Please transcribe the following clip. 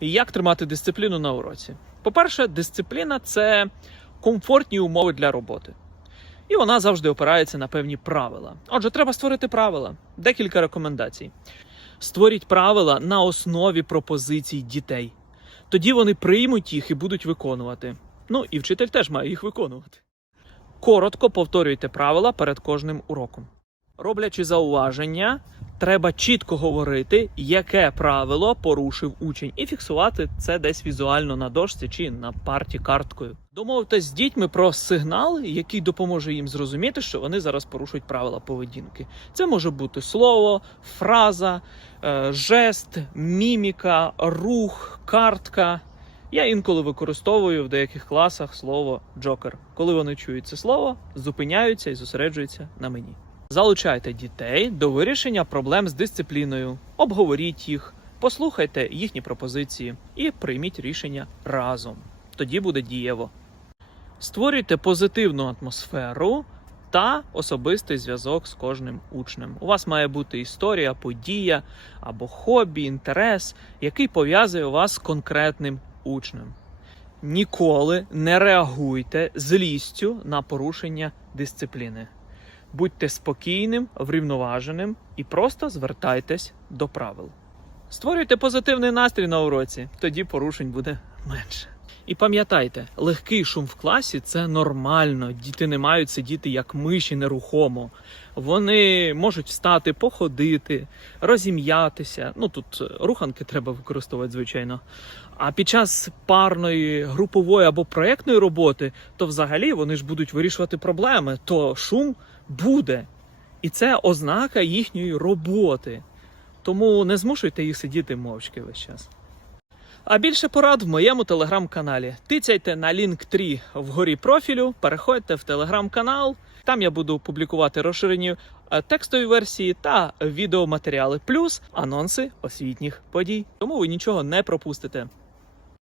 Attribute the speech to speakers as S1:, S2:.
S1: Як тримати дисципліну на уроці? По-перше, дисципліна це комфортні умови для роботи. І вона завжди опирається на певні правила. Отже, треба створити правила. Декілька рекомендацій. Створіть правила на основі пропозицій дітей. Тоді вони приймуть їх і будуть виконувати. Ну і вчитель теж має їх виконувати. Коротко повторюйте правила перед кожним уроком. Роблячи зауваження, треба чітко говорити, яке правило порушив учень, і фіксувати це десь візуально на дошці чи на парті карткою. Домовтесь з дітьми про сигнал, який допоможе їм зрозуміти, що вони зараз порушують правила поведінки. Це може бути слово, фраза, е, жест, міміка, рух, картка. Я інколи використовую в деяких класах слово джокер. Коли вони чують це слово, зупиняються і зосереджуються на мені. Залучайте дітей до вирішення проблем з дисципліною, обговоріть їх, послухайте їхні пропозиції і прийміть рішення разом. Тоді буде дієво. Створюйте позитивну атмосферу та особистий зв'язок з кожним учнем. У вас має бути історія, подія або хобі, інтерес, який пов'язує вас з конкретним учнем. Ніколи не реагуйте злістю на порушення дисципліни. Будьте спокійним, врівноваженим і просто звертайтесь до правил. Створюйте позитивний настрій на уроці, тоді порушень буде менше. І пам'ятайте, легкий шум в класі це нормально. Діти не мають сидіти як миші нерухомо. Вони можуть встати, походити, розім'ятися. Ну тут руханки треба використовувати, звичайно. А під час парної, групової або проєктної роботи, то взагалі вони ж будуть вирішувати проблеми, то шум буде. І це ознака їхньої роботи. Тому не змушуйте їх сидіти мовчки весь час. А більше порад в моєму телеграм-каналі. Тицяйте на лінк 3 вгорі профілю, переходьте в телеграм-канал. Там я буду публікувати розширені е, текстові версії та відеоматеріали, плюс анонси освітніх подій. Тому ви нічого не пропустите.